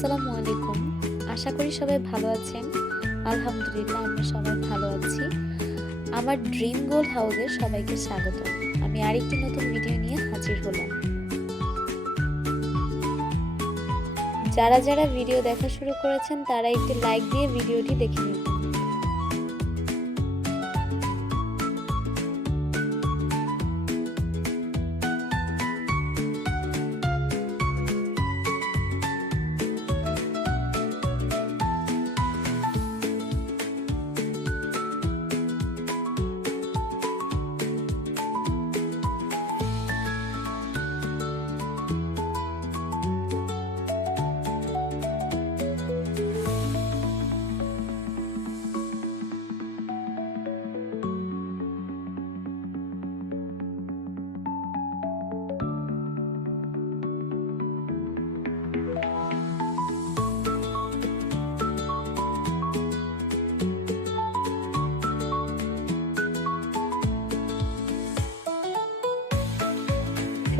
আসসালামু আলাইকুম। আশা করি সবাই ভালো আছেন। আলহামদুলিল্লাহ আমরা সবাই ভালো আছি। আমার ড্রিম গোল হাউসে সবাইকে স্বাগত। আমি আরেকটি নতুন ভিডিও নিয়ে হাজির হলাম। যারা যারা ভিডিও দেখা শুরু করেছেন তারা একটি লাইক দিয়ে ভিডিওটি দেখে নিন।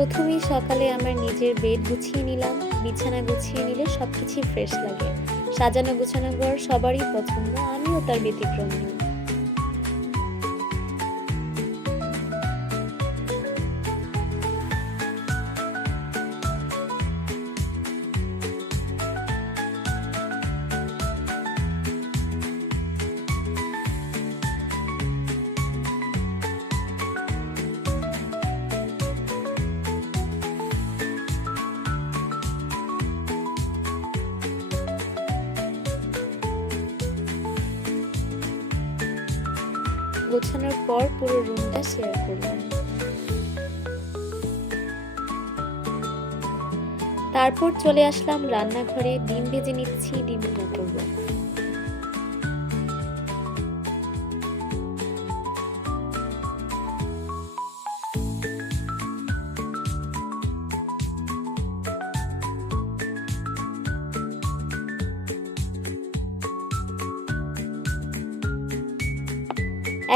প্রথমেই সকালে আমার নিজের বেড গুছিয়ে নিলাম। বিছানা গুছিয়ে নিলে সবকিছু ফ্রেশ লাগে। সাজানো গোছানো ঘর সবারই পছন্দ, আমিও তার ব্যতিক্রম নই। গোছানোর পর পুরো রুমটা শেয়ার করলাম। তারপর চলে আসলাম রান্নাঘরে। ডিম ভেজে নিচ্ছি, ডিম ভুনা করব।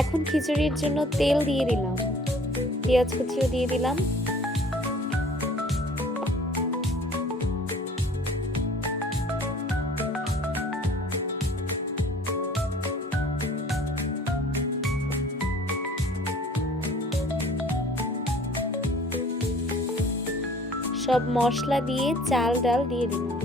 এখন খিচুড়ির জন্য তেল দিয়ে দিলাম, পেঁয়াজ কুচিও দিয়ে দিলাম। সব মশলা দিয়ে চাল ডাল দিয়ে দিলাম।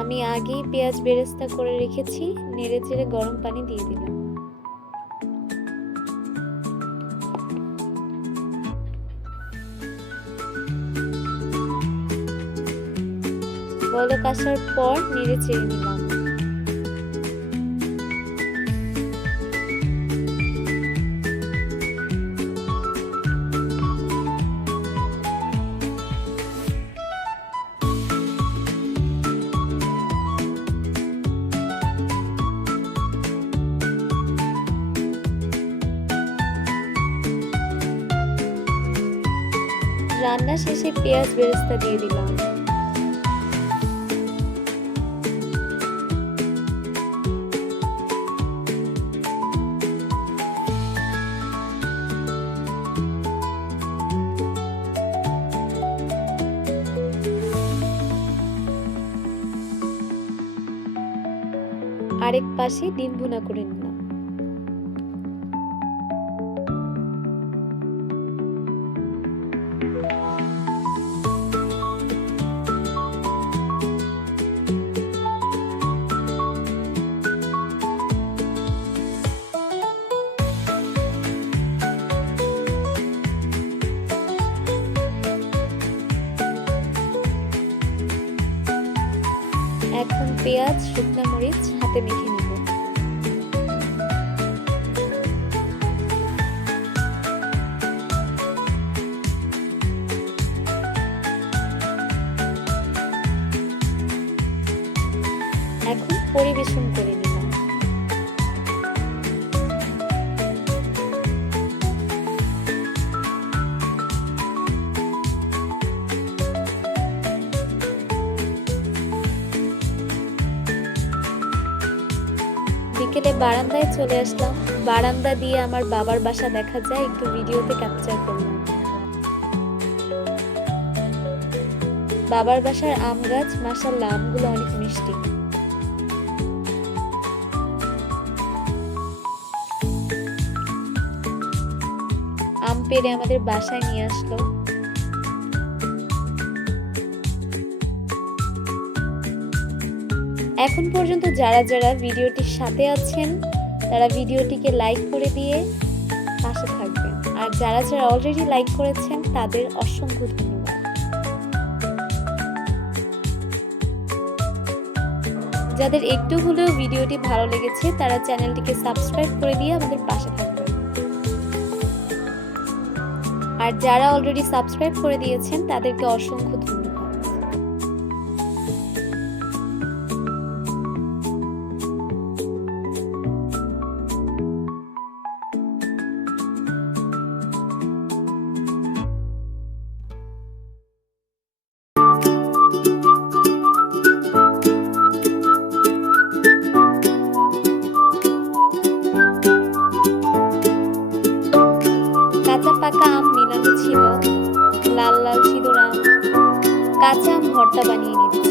আমি আগেই পেঁয়াজ বেরেস্তা করে রেখেছি, নেড়ে চেড়ে গরম পানি দিয়ে দিলাম। বলক আসার পর নেড়ে চেড়ে নিলাম। রান্না শেষে পেঁয়াজ বেরেস্তা দিয়ে দিলাম। আরেক পাশে ডিম ভুনা করে নিলাম। এখন পেঁয়াজ শুকনো মরিচ হাতে মেখে নিব। এখন পরিবেশন করে নিলাম। বিকেলে বারান্দায় চলে আসলাম। বারান্দা দিয়ে আমার বাবার বাসা দেখা যায়, একটু ভিডিওতে ক্যাপচার করলাম। বাবার বাসার আম গাছ, মাশাআল্লাহ আমগুলো অনেক মিষ্টি। আম পেড়ে আমাদের বাসায় নিয়ে আসলো। এখন পর্যন্ত যারা যারা ভিডিওটির সাথে আছেন তারা ভিডিওটিকে লাইক করে দিয়ে পাশে থাকবেন, আর যারা যারা অলরেডি লাইক করেছেন তাদের অসংখ্য ধন্যবাদ। যাদের একটু হলেও ভিডিওটি ভালো লেগেছে তারা চ্যানেলটিকে সাবস্ক্রাইব করে দিয়ে আমাদের পাশে থাকবেন, আর যারা অলরেডি সাবস্ক্রাইব করে দিয়েছেন তাদেরকে অসংখ্য ধন্যবাদ। কাঁচা পাকা আম মিলানো ছিল, লাল লাল সিঁদুর আম, কাঁচা আম ভর্তা বানিয়ে নিচ্ছি।